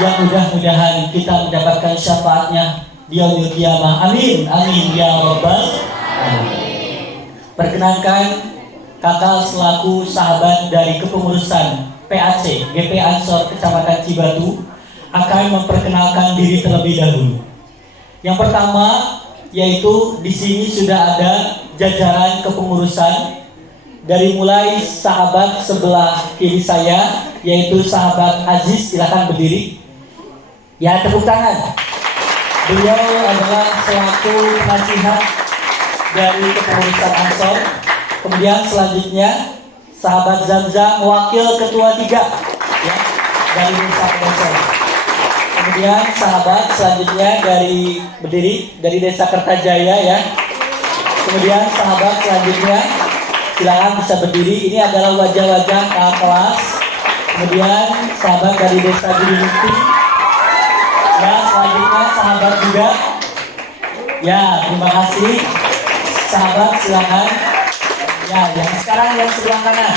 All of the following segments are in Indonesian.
yang mudah-mudahan kita mendapatkan syafaatnya di yaumil qiyamah. Amin, amin ya rabbal alamin. Perkenankan kakak selaku sahabat dari kepengurusan PAC GP Ansor Kecamatan Cibatu akan memperkenalkan diri terlebih dahulu. Yang pertama yaitu di sini sudah ada jajaran kepengurusan dari mulai sahabat sebelah kiri saya yaitu sahabat Aziz, silakan berdiri. Ya, tepuk tangan. Beliau adalah selaku penasihat dari kepengurusan Ansor. Kemudian selanjutnya sahabat Zamzam, wakil ketua 3 ya, dari desa Ansor. Kemudian sahabat selanjutnya dari berdiri dari desa Kertajaya ya. Kemudian sahabat selanjutnya silakan bisa berdiri. Ini adalah wajah-wajah kakak kelas. Kemudian sahabat dari desa Gurumukti. Ya, selanjutnya sahabat juga. Ya, terima kasih. Sahabat silakan. Ya, yang sekarang yang sebelah kanan.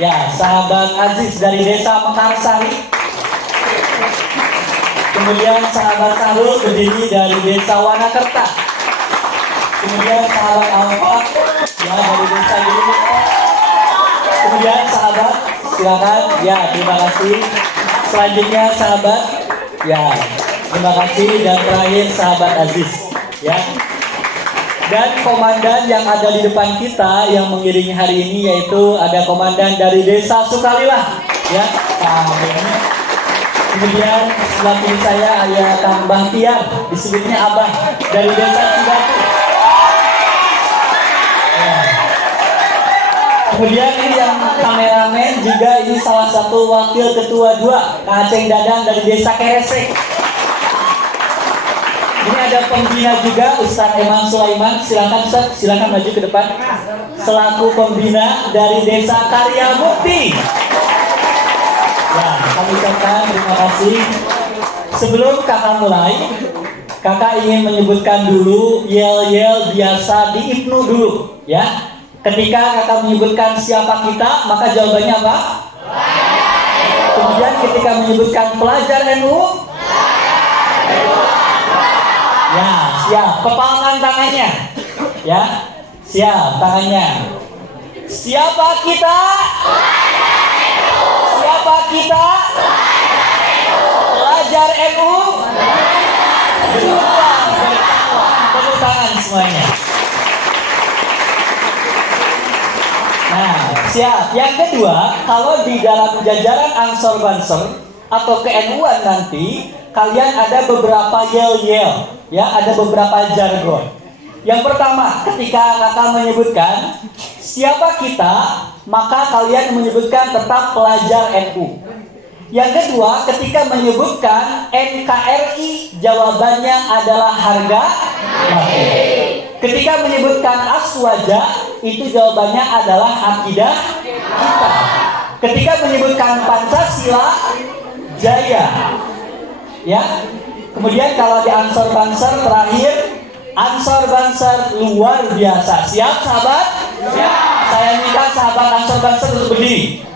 Ya, sahabat Aziz dari desa Mekarsari. Kemudian sahabat Sarul berdiri dari desa Wanakerta. Kemudian sahabat Alfa ya dari desa Gurumukti. Kemudian sahabat silakan. Ya, terima kasih. Selanjutnya sahabat. Ya, terima kasih. Dan terakhir sahabat Aziz ya. Dan komandan yang ada di depan kita yang mengiringi hari ini yaitu ada komandan dari desa Sukalilah ya. Kemudian sebelah kiri saya ada Kang Bahtiar, disebutnya Abah dari desa Cibatu ya. Kemudian ini yang kameramen juga ini salah satu wakil ketua 2 Kang Aceng Dadang dari desa Keresek. Ini ada pembina juga Ustaz Eman Sulaiman, silakan Ustaz, silakan maju ke depan. Selaku pembina dari desa Karya Mukti. Ya, kami ucapkan terima kasih. Sebelum kakak mulai, kakak ingin menyebutkan dulu yel-yel biasa di Ibnu dulu ya. Ketika kakak menyebutkan siapa kita, maka jawabannya apa? Kemudian ketika menyebutkan pelajar NU, ya, siap. Kepalkan tangannya. Ya, siap tangannya. Siapa kita? Siapa kita? Pelajar NU. Berjuang bersama. Tepuk tangan semuanya. Nah, siap. Yang kedua, kalau di dalam jajaran Ansor Banser atau ke-NU-an nanti, kalian ada beberapa yel-yel, ya, ada beberapa jargon. Yang pertama, ketika kakak menyebutkan siapa kita, maka kalian menyebutkan tetap pelajar NU. Yang kedua, ketika menyebutkan NKRI, jawabannya adalah harga mati. Ketika menyebutkan aswaja, itu jawabannya adalah akidah kita. Ketika menyebutkan Pancasila, jaya. Ya. Kemudian kalau di Ansor Banser terakhir, Ansor Banser luar biasa. Siap sahabat? Siap. Saya minta sahabat Ansor Banser untuk berdiri.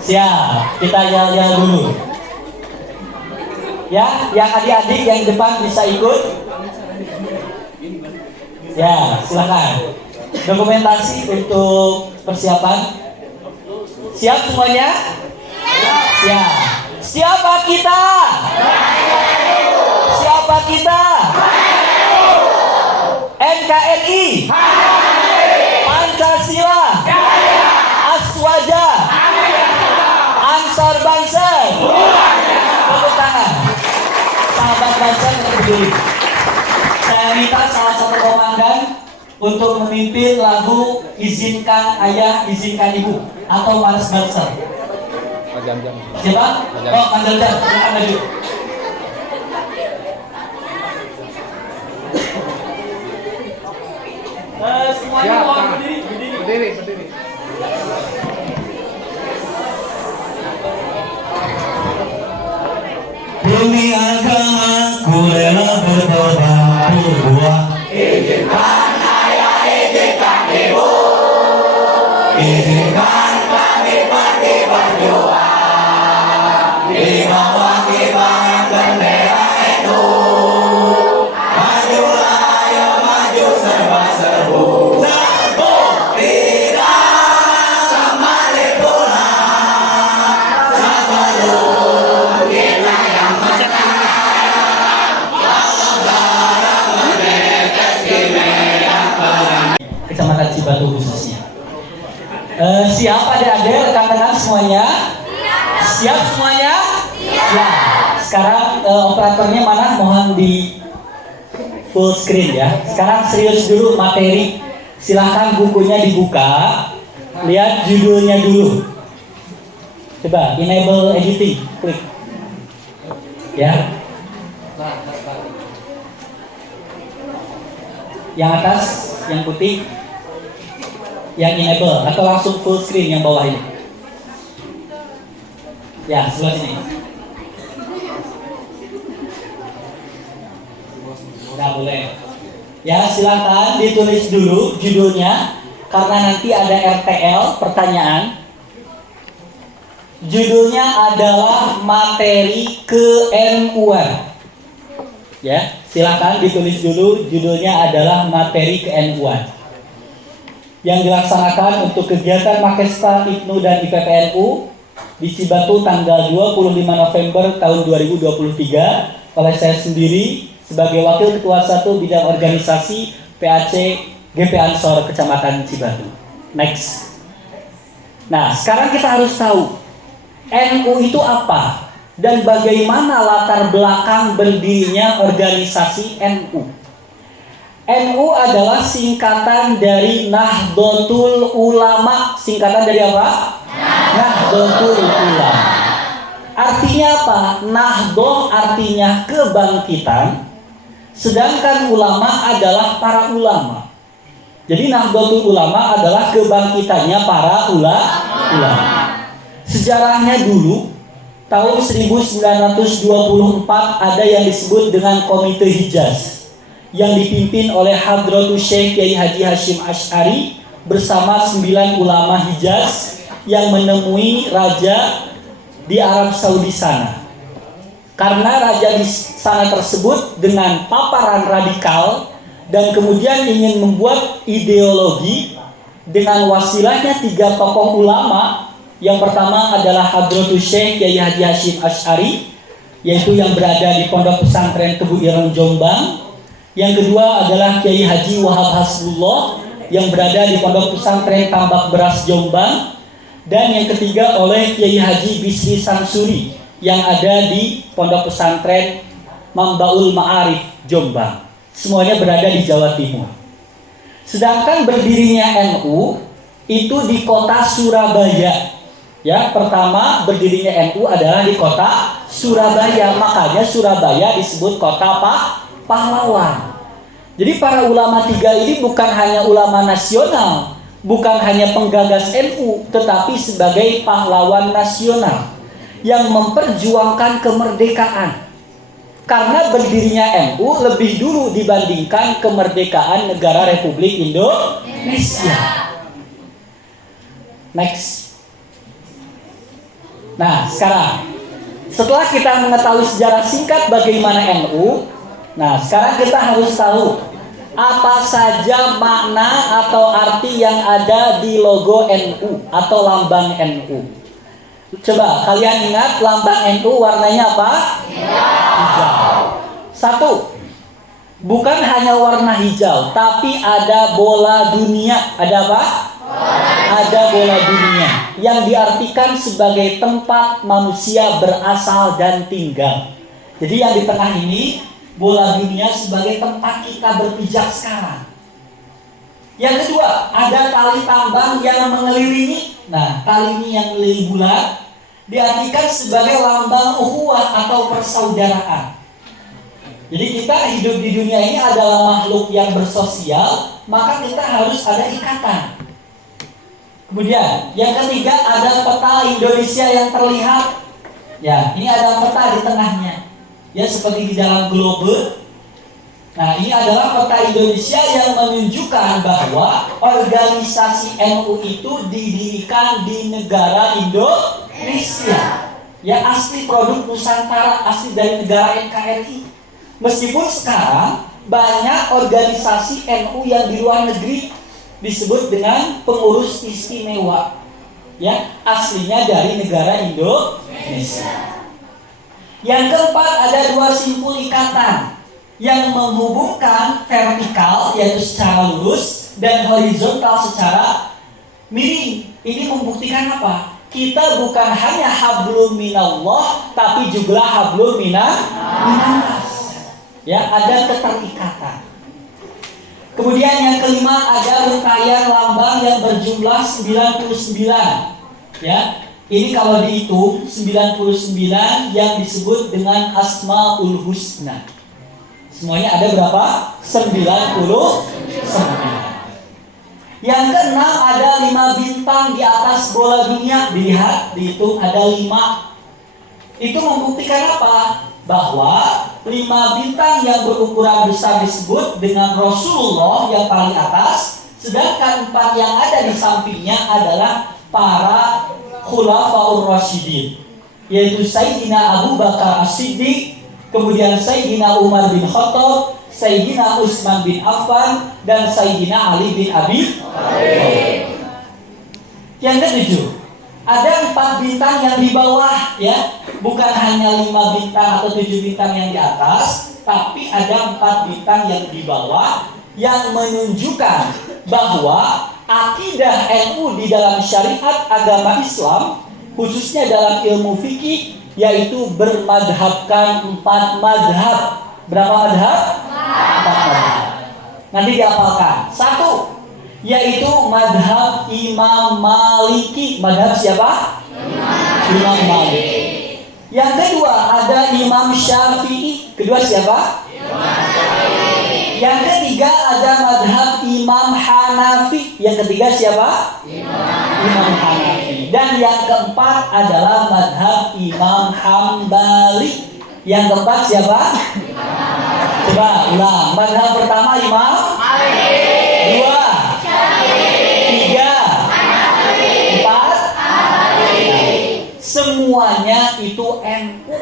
Siap. Kita yel-yel dulu. Ya, yang adik-adik yang depan bisa ikut. Ya, silakan. Dokumentasi untuk persiapan. Siap semuanya? Siap. Siapa kita? Siapa kita? NKRI, Pancasila, Aswaja, Ansor Banser. Tepuk tangan. Sahabat Banser berdiri. Saya minta salah satu komandan untuk memimpin lagu Izinkan Ayah, Izinkan Ibu atau Panas Banser. Siapa? Oh, Pak Jam. Silakan maju. Semuanya mohon berdiri. Demi agama ku rela berkorban berbuah. Izinkan ayah, izinkan ibu, izinkan kami pergi berjuang di bawah kibaran bendera NU. Majulah, ayo maju serba-serbu. Serbu tidak sempurna sebelum kita yang menang. Kecamatan Cibatu khususnya. Siap adik-adik, rekan-rekan semuanya? Siap semuanya? Ya. Sekarang operatornya mana? Mohon di full screen ya. Sekarang serius dulu materi. Silahkan bukunya dibuka. Lihat judulnya dulu. Coba enable editing, klik. Ya. Yang atas, yang putih, yang enable atau langsung full screen yang bawah ini. Ya, sebelah sini. Nggak boleh. Ya, silakan ditulis dulu judulnya karena nanti ada RTL pertanyaan. Judulnya adalah materi ke-NU-an. Ya, silakan ditulis dulu judulnya adalah materi ke-NU-an. Yang dilaksanakan untuk kegiatan Makesta IPNU dan IPPNU di Cibatu tanggal 25 November tahun 2023 oleh saya sendiri sebagai Wakil Ketua 1 Bidang Organisasi PAC GP Ansor Kecamatan Cibatu. Next. Nah, sekarang kita harus tahu NU itu apa dan bagaimana latar belakang berdirinya organisasi NU. NU adalah singkatan dari Nahdlatul Ulama. Singkatan dari apa? Nahdlatul Ulama. Artinya apa? Nahdlatul artinya kebangkitan, sedangkan ulama adalah para ulama. Jadi Nahdlatul Ulama adalah kebangkitannya para ulama. Sejarahnya dulu tahun 1924 ada yang disebut dengan Komite Hijaz yang dipimpin oleh Hadratus Syekh Kiai Haji Hashim Asy'ari bersama 9 ulama Hijaz yang menemui raja di Arab Saudi sana. Karena raja di sana tersebut dengan paparan radikal dan kemudian ingin membuat ideologi dengan wasilahnya 3 tokoh ulama. Yang pertama adalah Hadratus Syekh Kiai Haji Hashim Asy'ari, yaitu yang berada di Pondok Pesantren Tebu Ireng Jombang. Yang kedua adalah Kiai Haji Wahab Hasbullah yang berada di Pondok Pesantren Tambak Beras Jombang. Dan yang ketiga oleh Kiai Haji Bisri Samsuri yang ada di Pondok Pesantren Mambaul Ma'arif Jombang. Semuanya berada di Jawa Timur. Sedangkan berdirinya NU itu di kota Surabaya. Ya, pertama berdirinya NU adalah di kota Surabaya. Makanya Surabaya disebut kota pahlawan. Jadi para ulama 3 ini bukan hanya ulama nasional, bukan hanya penggagas NU, tetapi sebagai pahlawan nasional yang memperjuangkan kemerdekaan. Karena berdirinya NU lebih dulu dibandingkan kemerdekaan negara Republik Indonesia. Next. Nah, sekarang setelah kita mengetahui sejarah singkat bagaimana NU, Nah, sekarang kita harus tahu apa saja makna atau arti yang ada di logo NU atau lambang NU. Coba kalian ingat lambang NU warnanya apa? Hijau. Satu, bukan hanya warna hijau, tapi ada bola dunia. Ada apa? Ada bola dunia yang diartikan sebagai tempat manusia berasal dan tinggal. Jadi yang di tengah ini bola dunia sebagai tempat kita berpijak sekarang. Yang kedua, ada tali tambang yang mengelilingi. Nah, tali ini yang mengelilingi bulan diartikan sebagai lambang ukhuwah atau persaudaraan. Jadi kita hidup di dunia ini adalah makhluk yang bersosial, maka kita harus ada ikatan. Kemudian, yang ketiga ada peta Indonesia yang terlihat. Ya, ini ada peta di tengahnya. Ya, seperti di dalam globe. Nah, ini adalah peta Indonesia yang menunjukkan bahwa organisasi NU itu didirikan di negara Indonesia. Ya, asli produk Nusantara, asli dari negara NKRI. Meskipun sekarang banyak organisasi NU yang di luar negeri disebut dengan pengurus istimewa. Ya, aslinya dari negara Indonesia. Yang keempat, ada dua simpul ikatan yang menghubungkan vertikal yaitu secara lurus dan horizontal secara miring. Ini membuktikan apa? Kita bukan hanya hablum minallah, tapi juga hablum minannas. Ya, ada keterikatan. Kemudian yang kelima ada rangkaian lambang yang berjumlah 99. Ya. Ini kalau dihitung 99 yang disebut dengan Asmaul Husna. Semuanya ada berapa? 99. Yang keenam ada 5 bintang di atas bola dunia. Dilihat, dihitung ada 5. Itu membuktikan apa? Bahwa 5 bintang yang berukuran besar disebut dengan Rasulullah yang paling atas, sedangkan 4 yang ada di sampingnya adalah para Khulafaur Rasyidin, yaitu Sayyidina Abu Bakar As-Siddiq, kemudian Sayyidina Umar bin Khattab, Sayyidina Utsman bin Affan, dan Sayyidina Ali bin Abi Thalib. Yang ketujuh, ada 4 bintang yang di bawah, ya, bukan hanya 5 bintang atau 7 bintang yang di atas, tapi ada 4 bintang yang di bawah yang menunjukkan bahwa akidah NU di dalam syariat agama Islam, khususnya dalam ilmu fikih, yaitu bermadhabkan 4 madhab. Berapa madhab? 4 madhab. Nanti dihafalkan. 1, yaitu madhab Imam Maliki. Madhab siapa? Imam Maliki. Yang kedua ada Imam Syafi'i. Kedua siapa? Imam Syafi'i. Yang ketiga ada madhab Imam Hanafi. Yang ketiga siapa? Imam Hanafi. Dan yang keempat adalah madhab Imam Hambali. Yang keempat siapa? Coba ulang. Madhab pertama Imam Maliki. 2 Syafi'i. 3 Hanafi. 4 Hambali. Semuanya itu NU.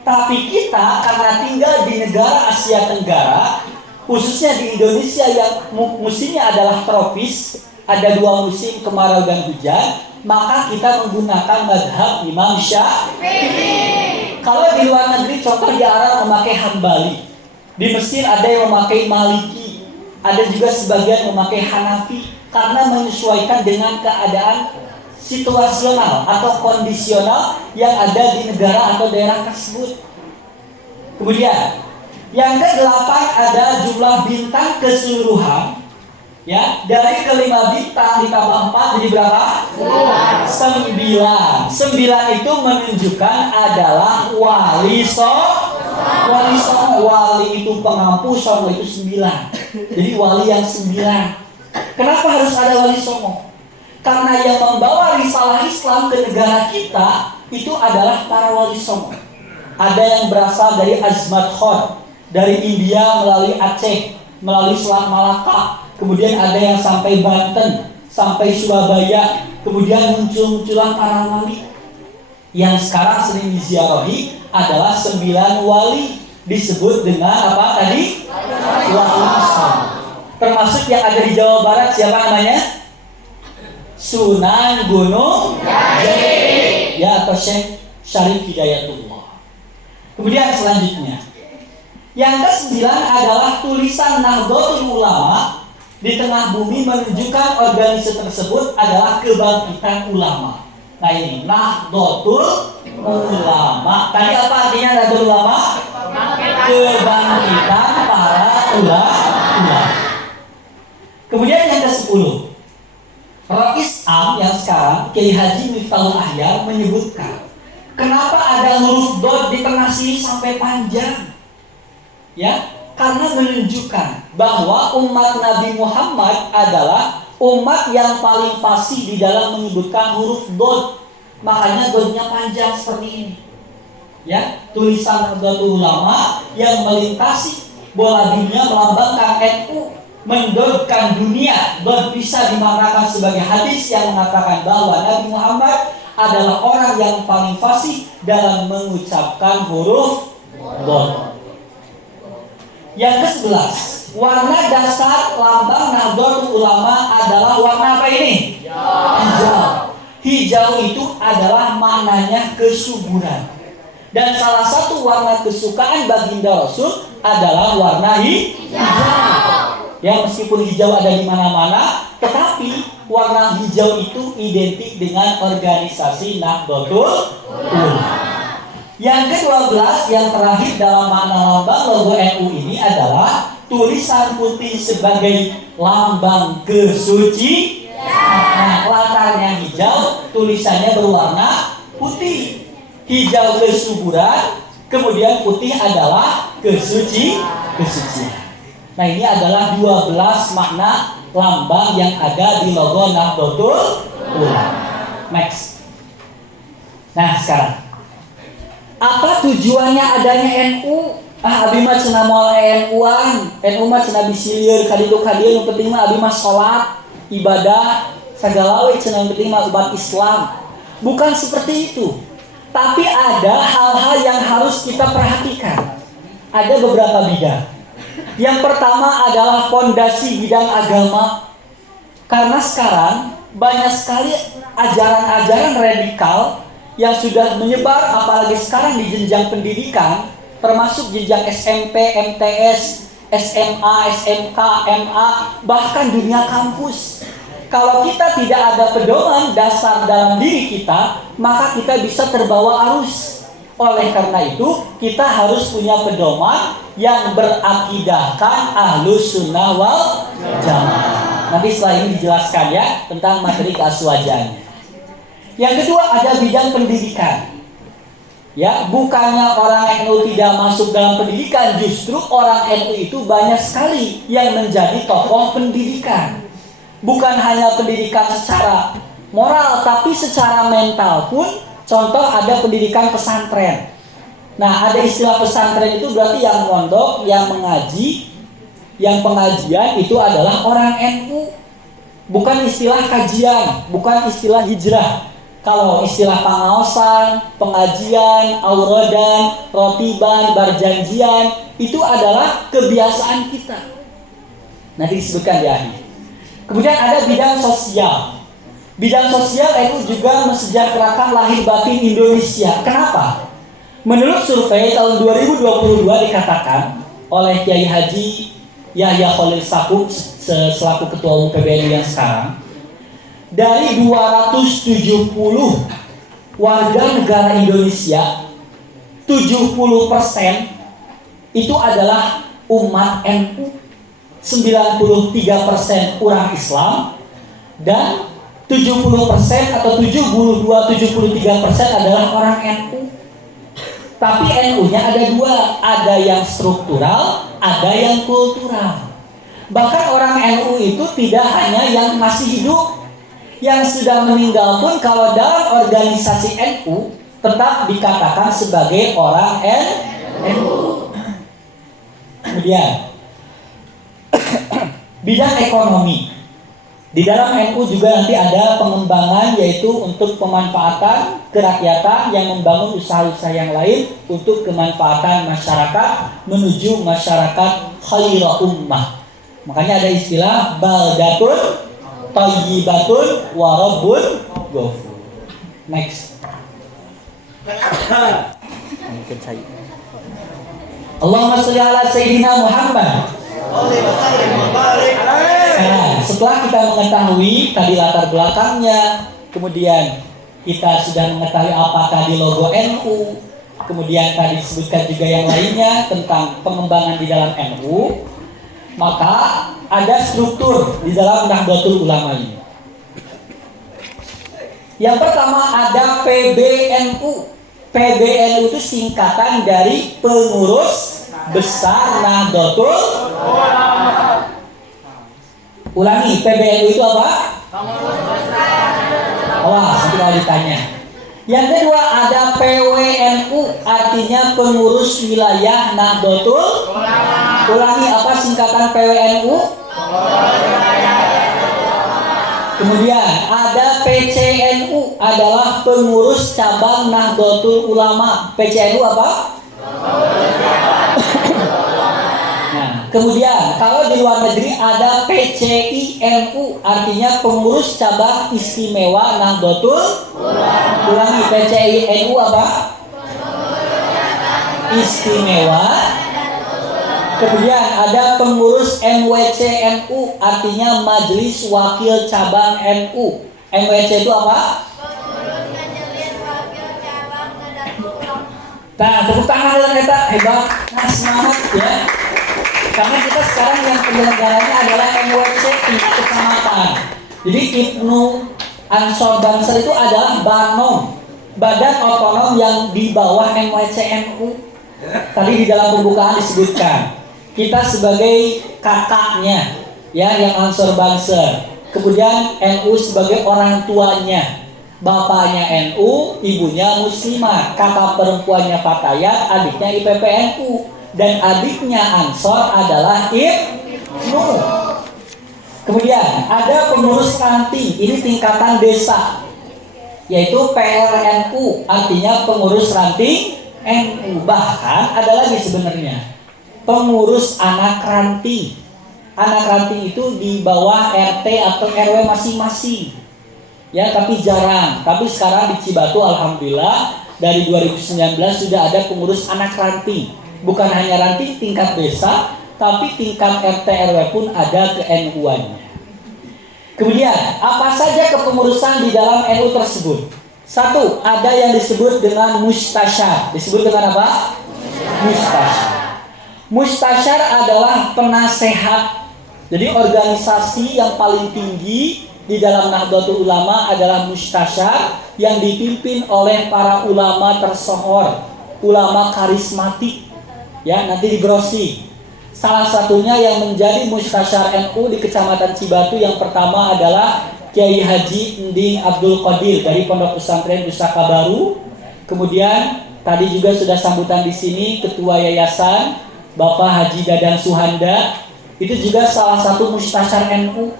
Tapi kita karena tinggal di negara Asia Tenggara, khususnya di Indonesia yang musimnya adalah tropis, ada 2 musim kemarau dan hujan, maka kita menggunakan madhab Imam Syafi'i. Kalau di luar negeri, contoh di Arab memakai Hambali, di Mesir ada yang memakai Maliki, ada juga sebagian memakai Hanafi, karena menyesuaikan dengan keadaan situasional atau kondisional yang ada di negara atau daerah tersebut. Kemudian yang ke-8 ada jumlah bintang keseluruhan. Ya, dari ke-5 bintang ditambah 4 jadi berapa? 9. 9 itu menunjukkan adalah wali songo. Wali itu pengampu, songo itu 9. Jadi wali yang 9. Kenapa harus ada wali songo? Karena yang membawa risalah Islam ke negara kita itu adalah para wali songo. Ada yang berasal dari Azmat Khan, dari India melalui Aceh, melalui Selat Malaka, kemudian ada yang sampai Banten, sampai Surabaya, kemudian munculan para wali. Yang sekarang sering diziarahi adalah 9 wali. disebut dengan apa tadi? Wali Songo. Termasuk yang ada di Jawa Barat siapa namanya? Sunan Gunung Jati, ya, atau Syekh Syarif Hidayatullah. Kemudian selanjutnya, yang ke-9 adalah tulisan Nahdlatul Ulama di tengah bumi menunjukkan organisasi tersebut adalah kebangkitan ulama. Nah ini Nahdlatul Ulama. Tadi apa artinya Nahdlatul Ulama? Kebangkitan para ulama. Kemudian yang ke-10, Rais Am yang sekarang Kiai Haji Miftahul Ahyar menyebutkan kenapa ada huruf dot di tengah sini sampai panjang, ya, karena menunjukkan bahwa umat Nabi Muhammad adalah umat yang paling fasih di dalam menyebutkan huruf dot, makanya dotnya panjang seperti ini, ya. Tulisan Nahdlatul Ulama yang melintasi bola dunia melambangkan NU, mendotkan dunia, dan bisa dimaknakan sebagai hadis yang mengatakan bahwa Nabi Muhammad adalah orang yang paling fasih dalam mengucapkan huruf dot. Yang ke-11, warna dasar lambang Nahdlatul Ulama adalah warna apa ini? Hijau. Hijau itu adalah maknanya kesuburan. Dan salah satu warna kesukaan baginda Rasul adalah warna hijau. Ya, meskipun hijau ada di mana-mana, tetapi warna hijau itu identik dengan organisasi Nahdlatul Ulama. Yang ke-12, yang terakhir dalam makna lambang logo NU ini adalah tulisan putih sebagai lambang kesucian. Nah, latarnya hijau, tulisannya berwarna putih. Hijau kesuburan, kemudian putih adalah kesucian. Nah, ini adalah 12 makna lambang yang ada di logo Nahdlatul Ulama. Next. Nah, sekarang apa tujuannya adanya NU? Abi mah cenah moal NU-an, NU mah cenah bisilir kadieu yang penting mah abi mah salat, ibadah, sagala we cenah penting mah umat Islam. Bukan seperti itu. Tapi ada hal-hal yang harus kita perhatikan. Ada beberapa bidang. Yang pertama adalah fondasi bidang agama. Karena sekarang banyak sekali ajaran-ajaran radikal yang sudah menyebar, apalagi sekarang di jenjang pendidikan, termasuk jenjang SMP, MTS, SMA, SMK, MA, bahkan dunia kampus. Kalau kita tidak ada pedoman dasar dalam diri kita, maka kita bisa terbawa arus. Oleh karena itu, kita harus punya pedoman yang berakidahkan Ahlus Sunnah wal Jamaah. Nanti setelah ini dijelaskan ya tentang materi keaswajannya. Yang kedua ada bidang pendidikan. Ya, bukannya orang NU tidak masuk dalam pendidikan, justru orang NU itu banyak sekali yang menjadi tokoh pendidikan. Bukan hanya pendidikan secara moral, tapi secara mental pun. Contoh ada pendidikan pesantren. Nah, ada istilah pesantren itu berarti yang mondok, yang mengaji, yang pengajian itu adalah orang NU. Bukan istilah kajian, bukan istilah hijrah. Kalau istilah pengaosan, pengajian, auradan, rotiban, berjanjian, itu adalah kebiasaan kita. Nanti disebutkan di akhir. Kemudian ada bidang sosial. Bidang sosial itu juga mensejahterakan lahir batin Indonesia. Kenapa? Menurut survei tahun 2022 dikatakan oleh Kiai Haji Yahya Khalil Stakuf selaku Ketua Umum PBNU yang sekarang, dari 270 warga negara Indonesia, 70% itu adalah umat NU, 93% orang Islam, dan 70% atau 73% adalah orang NU. Tapi NU-nya ada dua, ada yang struktural, ada yang kultural. Bahkan orang NU itu tidak hanya yang masih hidup, yang sudah meninggal pun kalau dalam organisasi NU tetap dikatakan sebagai orang NU. Kemudian bidang ekonomi. Di dalam NU juga nanti ada pengembangan, yaitu untuk pemanfaatan kerakyatan yang membangun usaha-usaha yang lain untuk kemanfaatan masyarakat menuju masyarakat khaira ummah. Makanya ada istilah baldatun thayyibatun wa rabbun ghafur. Next. Mungkin saya. Allahumma sholli ala sayyidina Muhammad. Nah, setelah kita mengetahui tadi latar belakangnya, kemudian kita sudah mengetahui apa tadi logo NU, kemudian tadi disebutkan juga yang lainnya tentang pengembangan di dalam NU, maka ada struktur di dalam Nahdlatul Ulama ini. Yang pertama ada PBNU. PBNU itu singkatan dari Pengurus Besar Nahdlatul Ulama. Ulangi, PBNU itu apa? Awas, nanti kalau ditanya. Yang kedua ada PWNU, artinya Pengurus Wilayah Nahdlatul Ulama. Ulangi, apa singkatan PWNU? Kemudian ada PCNU, adalah Pengurus Cabang Nahdlatul Ulama. PCNU apa? Nah, kemudian kalau di luar negeri ada PCINU, artinya Pengurus Cabang Istimewa Nahdlatul Ulama. Ulangi, PCINU apa? Istimewa. Kemudian ada Pengurus MWCNU, artinya Majelis Wakil Cabang NU. MWC itu apa? Nah, tepuk tangan dalam kita, hebat. Nah, semangat ya. Karena kita sekarang yang penyelenggaranya adalah MWC tingkat kecamatan. Jadi Ibnu Ansor Banser itu adalah BANOM, Badan Otonom yang di bawah MWCNU. Tadi di dalam pembukaan disebutkan kita sebagai kakaknya, ya, yang Ansor Banser. Kemudian NU sebagai orang tuanya. Bapaknya NU, ibunya muslimah, kakak perempuannya Fatayat, adiknya IPPNU, dan adiknya Ansor adalah Ibnu. Kemudian ada pengurus ranting, ini tingkatan desa, yaitu PRNU, artinya pengurus ranting NU. Bahkan ada lagi sebenarnya pengurus anak ranting. Anak ranting itu di bawah RT atau RW masing-masing. Ya, tapi jarang. Tapi sekarang di Cibatu alhamdulillah dari 2019 sudah ada pengurus anak ranting. Bukan hanya ranting tingkat desa, tapi tingkat RT RW pun ada ke-NU-annya. Kemudian, apa saja kepengurusan di dalam NU tersebut? Satu, ada yang disebut dengan mustasyar. Disebut dengan apa? Mustasyar. Mustasyar adalah penasehat. Jadi organisasi yang paling tinggi di dalam Nahdlatul Ulama adalah mustasyar yang dipimpin oleh para ulama tersohor, ulama karismatik. Ya, nanti di brosur. Salah satunya yang menjadi mustasyar NU di Kecamatan Cibatu yang pertama adalah Kiai Haji Ending Abdul Qadir dari Pondok Pesantren Pusaka Baru. Kemudian tadi juga sudah sambutan di sini Ketua Yayasan Bapak Haji Dadang Suhanda, itu juga salah satu mustasyar NU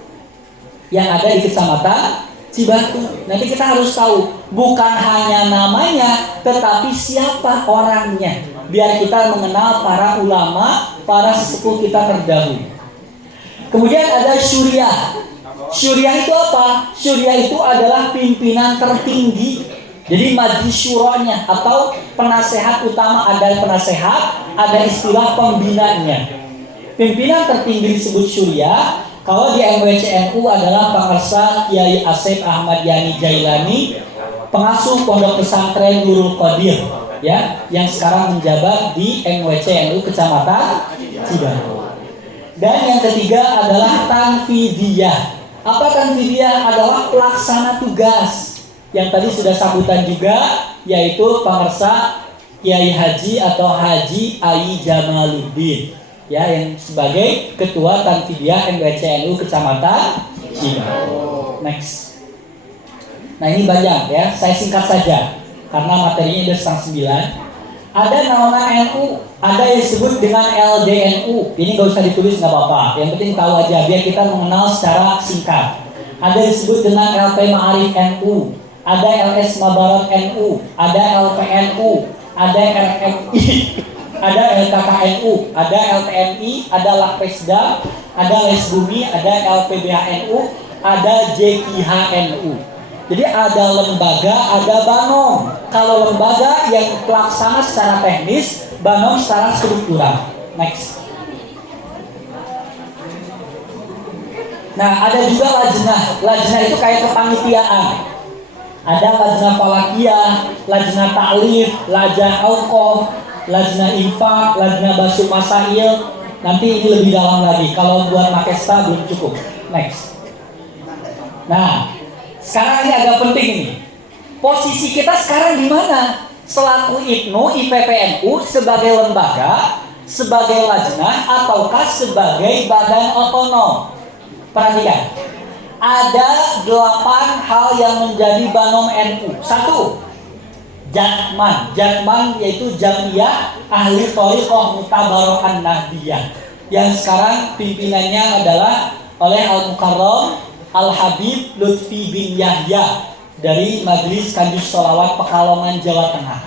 yang ada di Kecamatan Cibatu. Nanti kita harus tahu bukan hanya namanya, tetapi siapa orangnya, biar kita mengenal para ulama, para sesepuh kita terdahulu. Kemudian ada syuriah. Syuriah itu apa? Syuriah itu adalah pimpinan tertinggi. Jadi majlis syuranya atau penasehat utama, ada penasehat, ada istilah pembinanya. Pimpinan tertinggi disebut syuriah. Kalau di MWCNU adalah Pangersa Kiai Asep Ahmad Yani Jailani, pengasuh Pondok Pesantren Nurul Qadir, ya, yang sekarang menjabat di MWCNU Kecamatan Cibatu. Dan yang ketiga adalah tanfidiyah. Apa tanfidiyah? Adalah pelaksana tugas. Yang tadi sudah sambutan juga, yaitu Pangersa Kiai Haji atau Haji Ai Jamaluddin, ya, yang sebagai Ketua Tanfidiyah MWCNU Kecamatan Cibatu. Next. Nah, ini banyak ya, saya singkat saja karena materinya udah 8:30. Ada nama NU, ada yang disebut dengan LDNU. Ini gak usah ditulis, nggak apa-apa. Yang penting tahu aja biar kita mengenal secara singkat. ada disebut dengan LP Ma'arif NU, ada LS Mabarat NU, ada LPNU, ada RMI, ada LKKNU, ada LTMI, ada Lakpresda, ada Lesbumi, ada LPBHNU, ada JKHNU. Jadi ada lembaga, ada banom. Kalau lembaga yang pelaksana secara teknis, banom secara struktural. Next. Nah, ada juga lajnah. Lajnah itu kayak kepanitiaan. Ada lajnah falakiyah, lajnah ta'lif, lajnah auqaf, lajnah infak, lajnah basum masail. Nanti ini lebih dalam lagi. Kalau buat makesta belum cukup. Next. Nah, sekarang ini agak penting nih. Posisi kita sekarang di mana? Selaku IPNU, IPPNU sebagai lembaga, sebagai lajnah, ataukah sebagai badan otonom? Perhatikan, ada 8 hal yang menjadi banom NU. 1. Jatman. Jatman yaitu Jamiyah Ahli Thoriqah Mutabarokan Nahdiyah, yang sekarang pimpinannya adalah oleh Al-Mukarram Al-Habib Lutfi bin Yahya dari Majelis Kadis Sholawat Pekalongan, Jawa Tengah.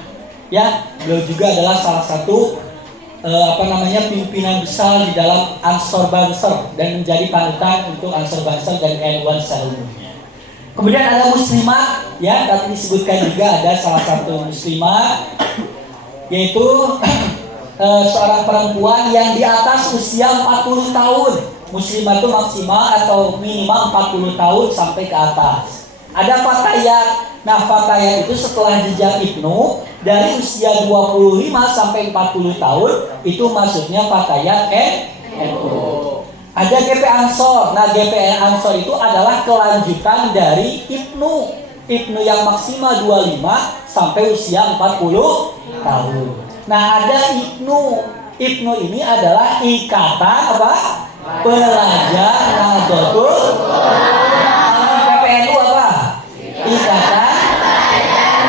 Ya, beliau juga adalah salah satu pimpinan besar di dalam Ansor Banser dan menjadi panutan untuk Ansor Banser dan NU secara umumnya. Kemudian ada muslimat, ya, tadi disebutkan juga ada salah satu muslimat, yaitu seorang perempuan yang di atas usia 40 tahun. Muslimat itu maksimal atau minimal 40 tahun sampai ke atas. Ada fatayat. Nah, fatayat itu setelah jenjang IPNU dari usia 25 sampai 40 tahun, itu maksudnya fatayat NU. Ada GP Ansor. Nah, GP Ansor itu adalah kelanjutan dari IPNU. IPNU yang maksimal 25 sampai usia 40 tahun. Nah, ada IPNU. IPNU ini adalah ikatan apa? Pelajar Nahdlatul Ulama. PPNU apa? Ikatan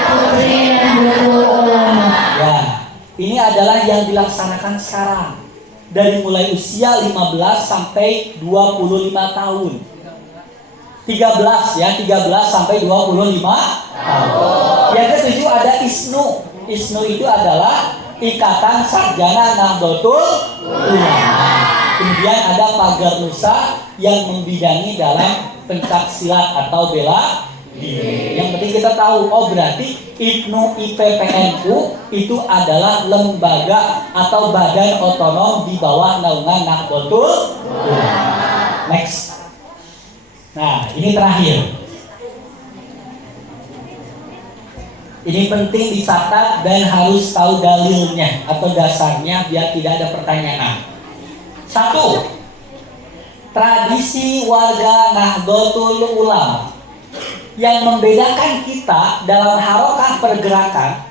Putri Nahdlatul Ulama. Ya, ini adalah yang dilaksanakan sekarang. Dari mulai usia 15 sampai 25 tahun. 13 ya, 13 sampai 25 tahun. Yang ketujuh ada ISNU. ISNU itu adalah Ikatan Sarjana Nahdlatul Ulama. Kemudian ada Pagar Nusa yang membidangi dalam pencak silat atau bela diri. Yang penting kita tahu, oh berarti IPNU IPPNU itu adalah lembaga atau badan otonom di bawah naungan Nahdlatul Ulama. Next. Nah, ini terakhir. Ini penting dicatat dan harus tahu dalilnya atau dasarnya biar tidak ada pertanyaan. 1. Tradisi warga Nahdlatul Ulama yang membedakan kita dalam harokah pergerakan.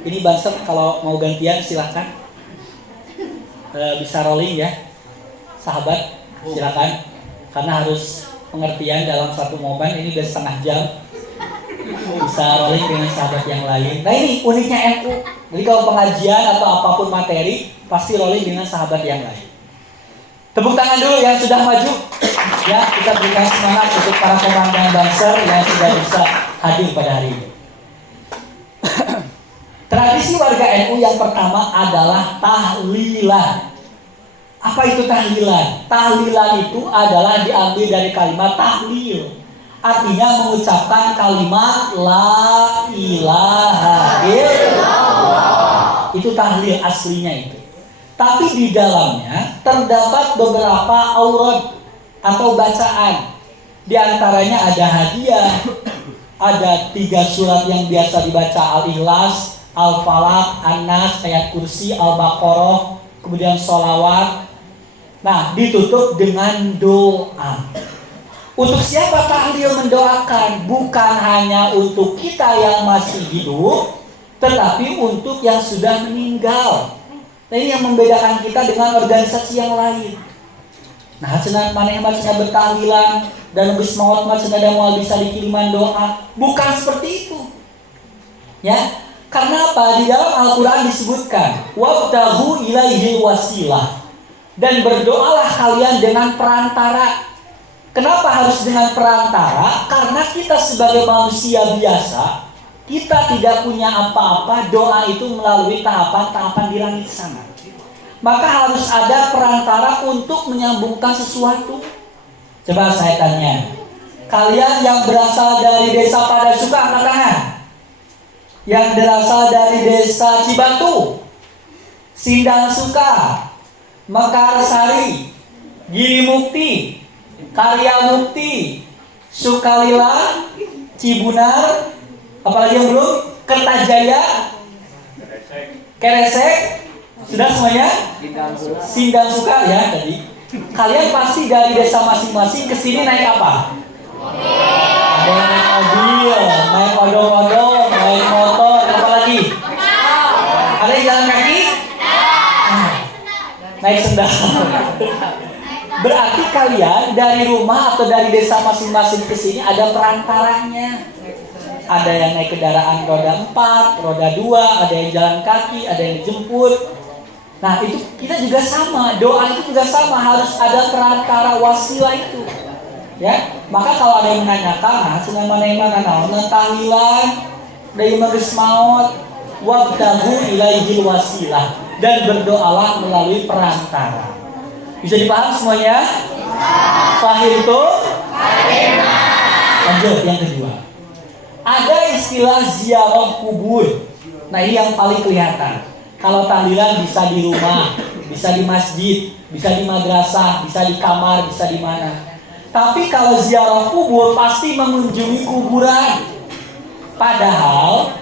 Ini Banser kalau mau gantian silahkan. Bisa rolling ya, sahabat, silakan. Karena harus pengertian dalam satu momen. Ini udah setengah jam. Bisa rolling dengan sahabat yang lain. Nah, ini uniknya NU. Jadi kalau pengajian atau apapun materi pasti rolling dengan sahabat yang lain. Tepuk tangan dulu yang sudah maju. Ya, kita berikan semangat untuk para komandan Banser yang sudah bisa hadir pada hari ini. Tradisi warga NU yang pertama adalah tahlilan. Apa itu tahlilan? Tahlilan itu adalah diambil dari kalimat tahlil. Artinya mengucapkan kalimat la ilaha illallah. Itu tahlil aslinya itu. Tapi di dalamnya terdapat beberapa aurat atau bacaan. Di antaranya ada hadiah, ada 3 surat yang biasa dibaca, Al-Ikhlas, Al-Falaq, An-Nas, ayat kursi, Al-Baqarah, kemudian sholawat. Nah, ditutup dengan doa. Untuk siapa tahlil mendoakan? Bukan hanya untuk kita yang masih hidup, tetapi untuk yang sudah meninggal. Nah, ini yang membedakan kita dengan organisasi yang lain. Nah, cenah maneh mah cenah bertahlilan dan geus maot mah cenah da moal bisa dikiriman doa. Bukan seperti itu. Ya, karena apa? Di dalam Al-Qur'an disebutkan, "Wabtaghu ilaihi wasilah." Dan berdoalah kalian dengan perantara. Kenapa harus dengan perantara? Karena kita sebagai manusia biasa, kita tidak punya apa-apa. Doa itu melalui tahapan-tahapan di langit sana. Maka harus ada perantara untuk menyambungkan sesuatu. Coba saya tanya, kalian yang berasal dari desa Padasuka angkat tangan. Yang berasal dari desa Cibatu, Sindang Suka, Mekarsari, Giri Mukti, Karya Mukti, Sukalila, Cibunar, apalagi yang belum? Kertajaya, Keresek, sudah semuanya? Sindang Suka ya tadi. Kalian pasti dari desa masing-masing ke sini naik apa? Ada yang naik mobil, naik odong-odong, naik motor, apa lagi? Ada yang jalan kaki? Naik sendal. Berarti kalian dari rumah atau dari desa masing-masing ke sini ada perantaranya. Ada yang naik kendaraan roda 4, roda 2, ada yang jalan kaki, ada yang dijemput. Nah itu kita juga sama, doa itu juga sama, harus ada perantara wasilah itu. Ya, maka kalau ada yang menanyakan, senang mana yang mana, tahlilan, dari magis maut, wabtahu ilaihil wasilah, dan berdoalah melalui perantara. Bisa dipaham semuanya? Fahim itu? Lanjut yang kedua. Ada istilah ziarah kubur. Nah ini yang paling kelihatan. Kalau tahlilan bisa di rumah, bisa di masjid, bisa di madrasah, bisa di kamar, bisa di mana. Tapi kalau ziarah kubur pasti mengunjungi kuburan. Padahal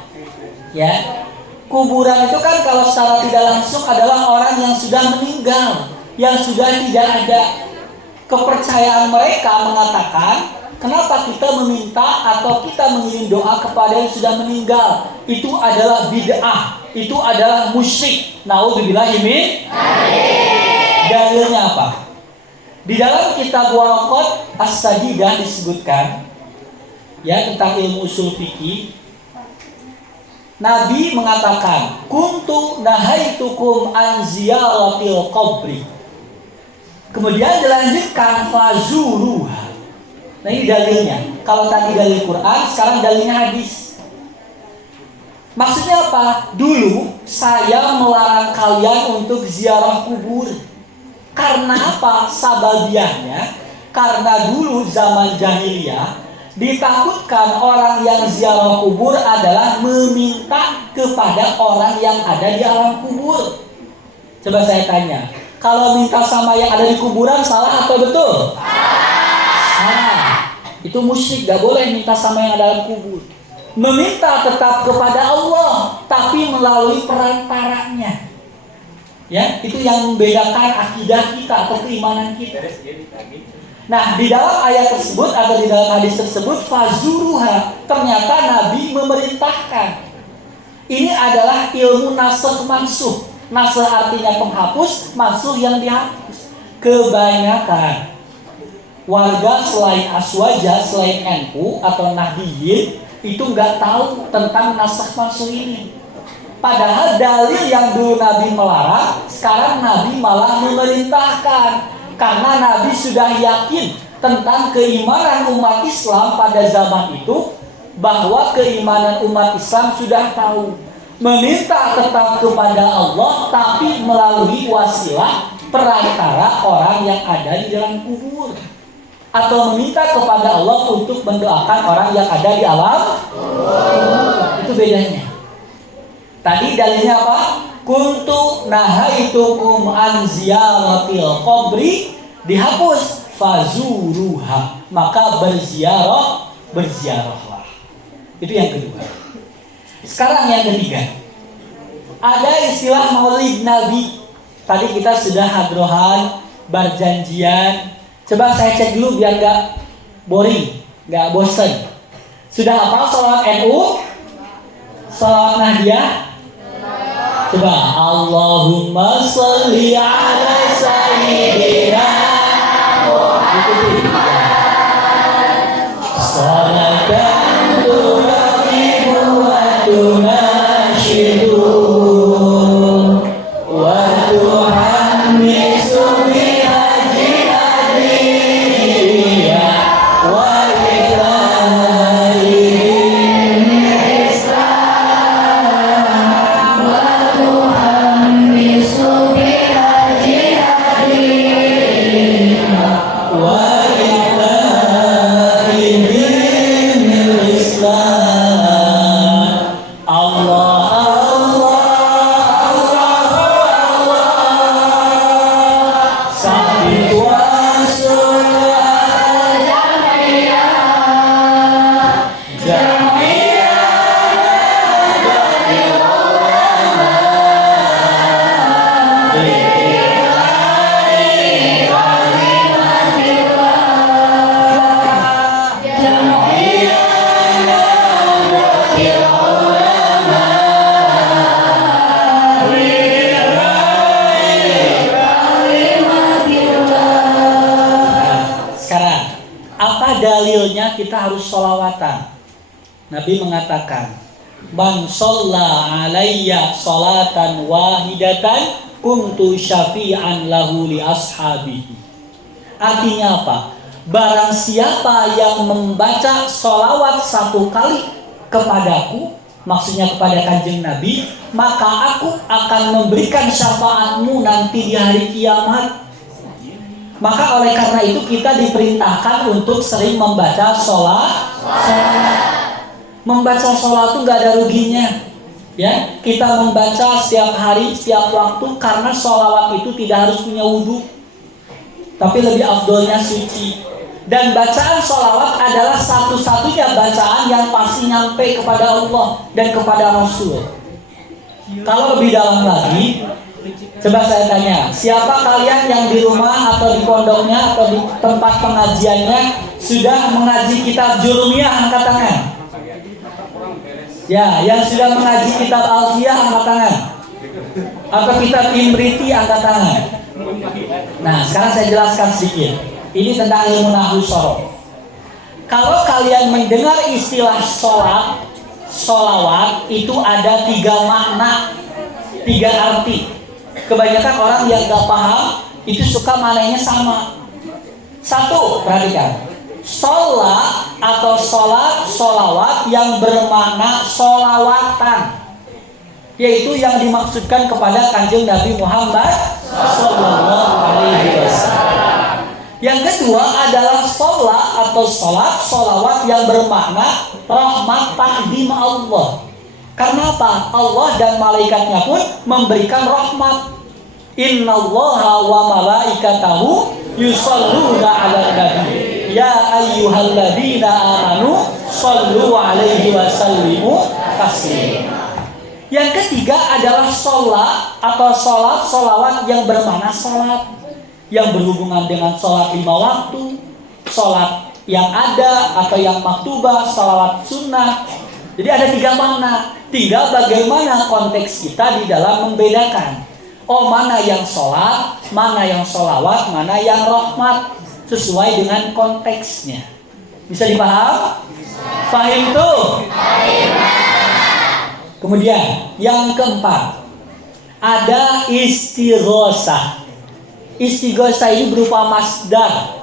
ya, kuburan itu kan kalau secara tidak langsung adalah orang yang sudah meninggal, yang sudah tidak ada. Kepercayaan mereka mengatakan, kenapa kita meminta atau kita mengirim doa kepada yang sudah meninggal? Itu adalah bid'ah, itu adalah musyrik. Naudzubillahi min. Dalilnya apa? Di dalam kitab Waraqat As-Sadidah disebutkan ya tentang ilmu usul fikih. Nabi mengatakan, kuntu nahaitukum an ziyaratil qabri. Kemudian dilanjutkan fazuruha. Nah ini dalilnya. Kalau tadi dalil Quran, sekarang dalilnya hadis. Maksudnya apa? Dulu saya melarang kalian untuk ziarah kubur. Karena apa? Sababiahnya, karena dulu zaman jahiliyah ditakutkan orang yang ziarah kubur adalah meminta kepada orang yang ada di alam kubur. Coba saya tanya, kalau minta sama yang ada di kuburan salah atau betul? Salah. Itu musyrik, gak boleh minta sama yang ada dalam kubur. Meminta tetap kepada Allah, tapi melalui perantaranya. Ya, itu yang membedakan akidah kita atau keimanan kita. Nah, di dalam ayat tersebut atau di dalam hadis tersebut fazuruha, ternyata Nabi memerintahkan. Ini adalah ilmu nasakh mansuh. Nasakh artinya penghapus, mansuh yang dihapus. Kebanyakan warga selain Aswaja, selain NU atau Nahdiyin itu nggak tahu tentang nasakh mansuh ini. Padahal dalil yang dulu Nabi melarang, sekarang Nabi malah memerintahkan. Karena Nabi sudah yakin tentang keimanan umat Islam pada zaman itu, bahwa keimanan umat Islam sudah tahu. Meminta tetap kepada Allah, tapi melalui wasilah perantara orang yang ada di dalam kubur. Atau meminta kepada Allah untuk mendoakan orang yang ada di alam kubur. Itu bedanya. Tadi dalilnya apa? Kuntu nahaitukum an ziyaratil qabri, dihapus fazuruha, maka berziarahlah. Itu yang kedua. Sekarang yang ketiga. Ada istilah Maulid Nabi. Tadi kita sudah hadrohan, berjanjian. Coba saya cek dulu biar gak boring, gak bosen. Sudah hafal salawat NU? Salawat Nahdiyah? Coba Allahumma sholli ala sayyidina Muhammad. Salatan turabibu wa tunashidu wa tuhammisu bihaji adiyah wa inna dinil Islam. Allah dalilnya kita harus sholawatan. Nabi mengatakan, man sholla alayya sholatan wahidatan kuntu syafi'an lahu li ashabihi. Artinya apa? Barang siapa yang membaca sholawat satu kali kepadaku, maksudnya kepada kanjeng Nabi, maka aku akan memberikan syafaatmu nanti di hari kiamat. Maka oleh karena itu kita diperintahkan untuk sering membaca sholat. Membaca sholat itu gak ada ruginya. Ya, kita membaca setiap hari, setiap waktu, karena sholawat itu tidak harus punya wudhu, tapi lebih afdolnya suci. Dan bacaan sholawat adalah satu-satunya bacaan yang pasti nyampe kepada Allah dan kepada Rasul. Kalau lebih dalam lagi, coba saya tanya, siapa kalian yang di rumah atau di pondoknya atau di tempat pengajiannya sudah mengaji kitab Jurumiyah, angkat tangan. Ya, yang sudah mengaji kitab Alfiyah, angkat tangan. Atau kitab Imriti, angkat tangan. Nah, sekarang saya jelaskan sedikit. Ini tentang ilmu nahwu shorof. Kalau kalian mendengar istilah sholat, sholawat, itu ada 3 makna, 3 arti. Kebanyakan orang yang gak paham itu suka maknanya sama. Satu, perhatikan, sholat atau sholat, sholawat yang bermakna sholawatan, yaitu yang dimaksudkan kepada kanjeng Nabi Muhammad Sallallahu Alaihi Wasallam. Yang kedua adalah sholat atau sholat, sholawat yang bermakna rahmat takdim Allah. Karena apa? Allah dan malaikatnya pun memberikan rahmat. Innallaha wa malaikatahu yusholluna 'alan nabi ya ayyuhalladzina amanu shollu 'alaihi wa sallimu taslima. Yang ketiga adalah sholat atau sholat, sholawat yang bermakna sholat, yang berhubungan dengan sholat 5 waktu, sholat yang ada atau yang maktubah, sholawat sunnah. Jadi ada 3 makna. Tinggal bagaimana konteks kita di dalam membedakan. Oh, mana yang sholat, mana yang sholawat, mana yang rahmat, sesuai dengan konteksnya. Bisa dipaham? Fahim tuh? Kemudian yang keempat, ada istighosah. Istighosah ini berupa masdar,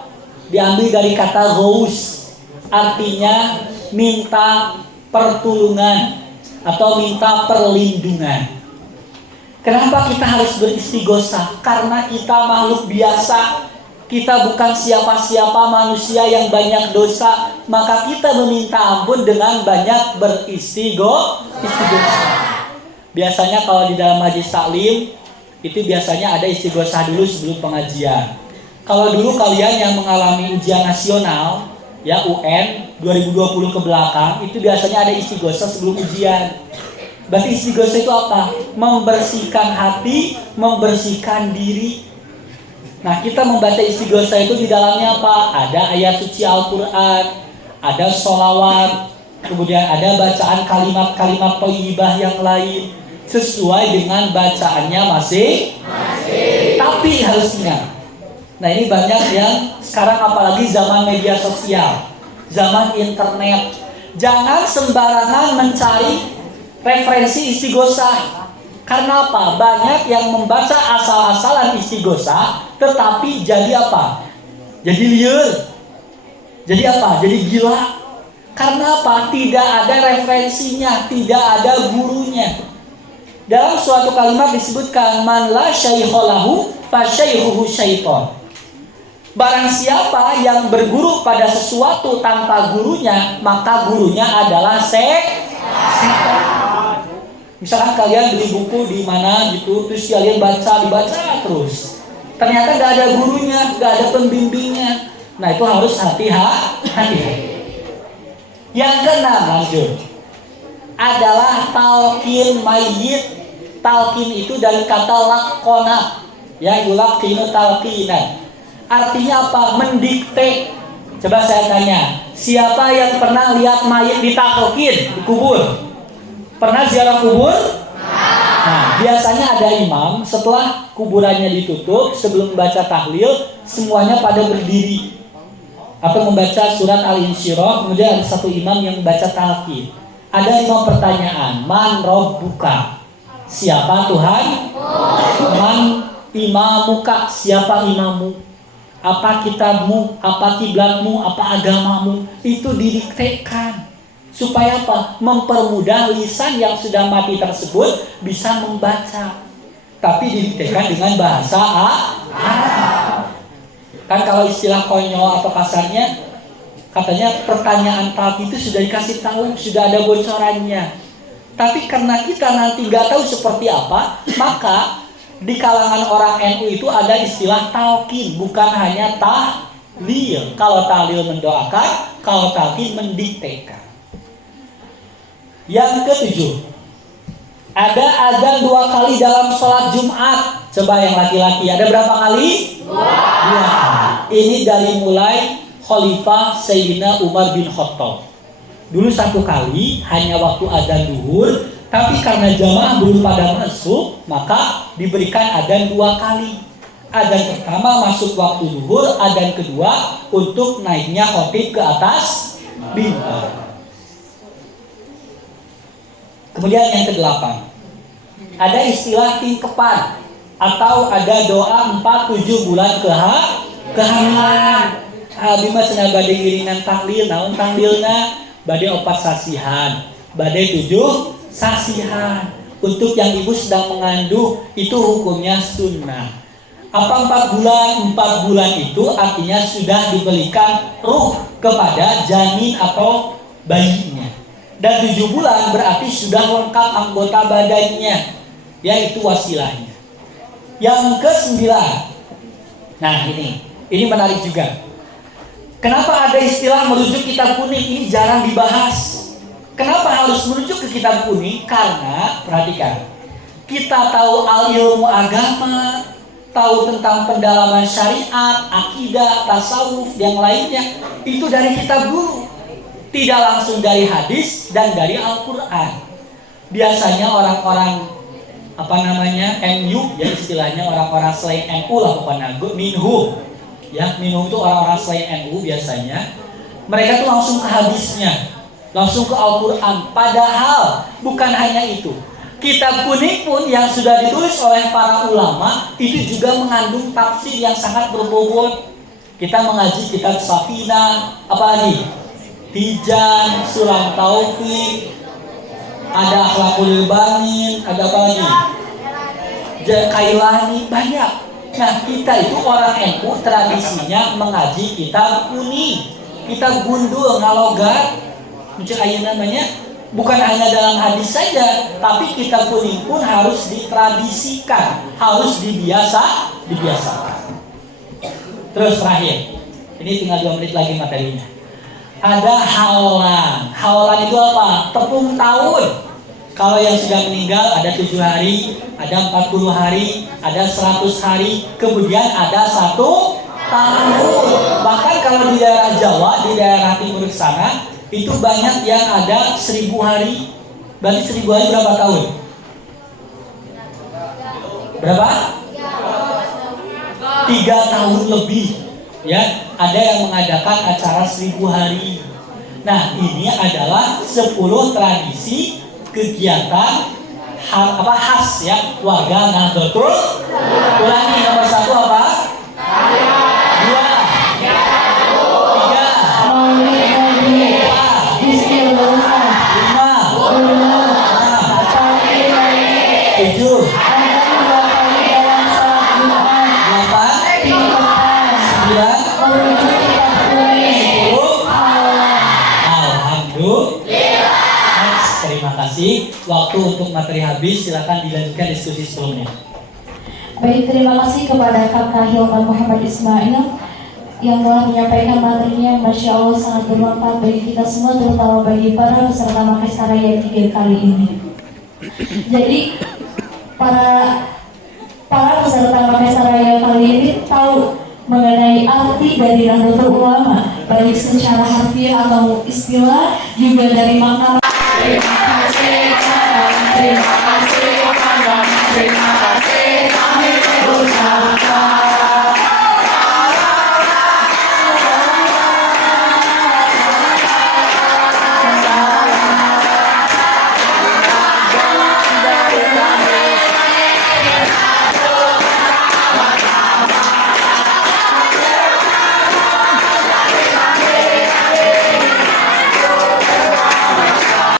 diambil dari kata ghaus, artinya minta pertolongan atau minta perlindungan. Kenapa kita harus beristighosah? Karena kita makhluk biasa, kita bukan siapa-siapa, manusia yang banyak dosa, maka kita meminta ampun dengan banyak beristighosah. Biasanya kalau di dalam majlis taklim itu biasanya ada istighosah dulu sebelum pengajian. Kalau dulu kalian yang mengalami ujian nasional, ya UN 2020 ke belakang, itu biasanya ada istighosah sebelum ujian. Berarti istighosah itu apa? Membersihkan hati, membersihkan diri. Nah, kita membaca istighosah itu di dalamnya apa? Ada ayat suci Al-Quran, ada sholawat, kemudian ada bacaan kalimat-kalimat thayyibah yang lain, sesuai dengan bacaannya masing-masing. Tapi harus ingat, nah ini banyak yang sekarang apalagi zaman media sosial, zaman internet, jangan sembarangan mencari referensi istighosah. Karena apa? Banyak yang membaca asal-asalan istighosah, tetapi jadi apa? Jadi liar. Jadi apa? Jadi gila. Karena apa? Tidak ada referensinya, tidak ada gurunya. Dalam suatu kalimat disebutkan, man la syaikholahu fa syaikhuhu syaiton. Barang siapa yang berguru pada sesuatu tanpa gurunya, maka gurunya adalah setan. Misalkan kalian beli buku di mana gitu, terus kalian dibaca terus. Ternyata gak ada gurunya, gak ada pembimbingnya. Nah itu harus hati-hati. Yang keenam, lanjut, adalah talqin mayyit. Talqin itu dari kata lakona, ya, yulaqinu talqinan. Artinya apa? Mendikte. Coba saya tanya, siapa yang pernah lihat mayit ditalqin, dikubur? Pernah ziarah kubur? Nah, biasanya ada imam setelah kuburannya ditutup, sebelum membaca tahlil, semuanya pada berdiri atau membaca surat Al-Insyirah. Kemudian ada satu imam yang membaca talqin. Ada 5 pertanyaan. Man rabbuka? Siapa Tuhan? Man imamuka? Siapa imammu? Apa kitabmu? Apa kiblatmu? Apa agamamu? Itu didiktekan. Supaya apa? Mempermudah lisan yang sudah mati tersebut bisa membaca. Tapi didiktekan dengan bahasa Arab. Kan kalau istilah konyol atau kasarnya, katanya pertanyaan talqin itu sudah dikasih tahu, sudah ada bocorannya. Tapi karena kita nanti nggak tahu seperti apa, maka di kalangan orang NU itu ada istilah talqin, bukan hanya tahlil. Kalau tahlil mendoakan, kalau talqin mendiktekan. Yang ketujuh, ada azan 2 kali dalam sholat Jumat. Coba yang laki-laki, ada berapa kali? 2 kali. Ini dari mulai Khalifah Sayyidina Umar bin Khattab. Dulu 1 kali, hanya waktu azan duhur. Tapi karena jamaah belum pada masuk, maka diberikan adzan 2 kali. Adzan pertama masuk waktu zuhur, adzan kedua untuk naiknya khatib ke atas mimbar. Kemudian yang ke-8, ada istilah tingkepan atau ada doa 4-7 bulan kehamilan. Bima cenah bade ngiringan tahlil, naon tahlilna? Bade 4 sasihan, bade 7 sasihan. Untuk yang ibu sedang mengandung itu hukumnya sunnah. Apa 4 bulan? 4 bulan itu artinya sudah diberikan ruh kepada janin atau bayinya. Dan 7 bulan berarti sudah lengkap anggota badannya, yaitu wasilahnya. Yang ke-9, nah ini menarik juga. Kenapa ada istilah merujuk kitab kuning? Ini jarang dibahas. Kenapa harus merujuk ke kitab kuning? Karena, perhatikan, kita tahu ilmu agama, tahu tentang pendalaman syariat, akidah, tasawuf, yang lainnya, itu dari kitab guru. Tidak langsung dari hadis dan dari Al-Quran. Biasanya orang-orang, MU, ya istilahnya orang-orang selain NU lah, minhum. Ya, minhum itu orang-orang selain NU biasanya. Mereka tuh langsung ke hadisnya, langsung ke Al-Quran. Padahal bukan hanya itu. Kitab kuning pun yang sudah ditulis oleh para ulama itu juga mengandung tafsir yang sangat berbobot. Kita mengaji kitab Safinah, apalagi Tijan, Sulam Taufik, ada Akhlaqul Banin, ada apa lagi? Kailani, banyak. Nah, kita itu orang NU tradisinya mengaji kitab kuning, kitab gundul, ngalogat, namanya, bukan hanya dalam hadis saja, tapi kitab kuning pun harus ditradisikan, harus dibiasakan. Terus terakhir, ini tinggal 2 menit lagi materinya. Ada haulan. Haulan itu apa? Tepung tahun. Kalau yang sudah meninggal ada 7 hari, ada 40 hari, ada 100 hari, kemudian ada 1 tahun. Bahkan kalau di daerah Jawa, di daerah timur sana, itu banyak yang ada 1000 hari. Berarti 1000 hari berapa tahun? Berapa? 3 tahun lebih. Ya, ada yang mengadakan acara 1000 hari. Nah, ini adalah 10 tradisi kegiatan khas ya warga Nahdlatul. Ulangi, nomor 1 apa? 2, 3, 5, 6, 7, 8, 9, kasih. Waktu untuk materi habis, silakan dilanjutkan diskusi 10 menit. Baik, terima kasih kepada Kakak Hilman Muhammad Ismail yang telah menyampaikan materinya. Masya Allah sangat bermanfaat bagi kita semua, terutama bagi para peserta Makesta Raya 3 kali ini. Jadi para peserta Makesta Raya kali ini tahu mengenai arti dari Nahdlatul Ulama, baik secara harfiah atau istilah, juga dari makna. Terima kasih, terima kasih, terima kasih.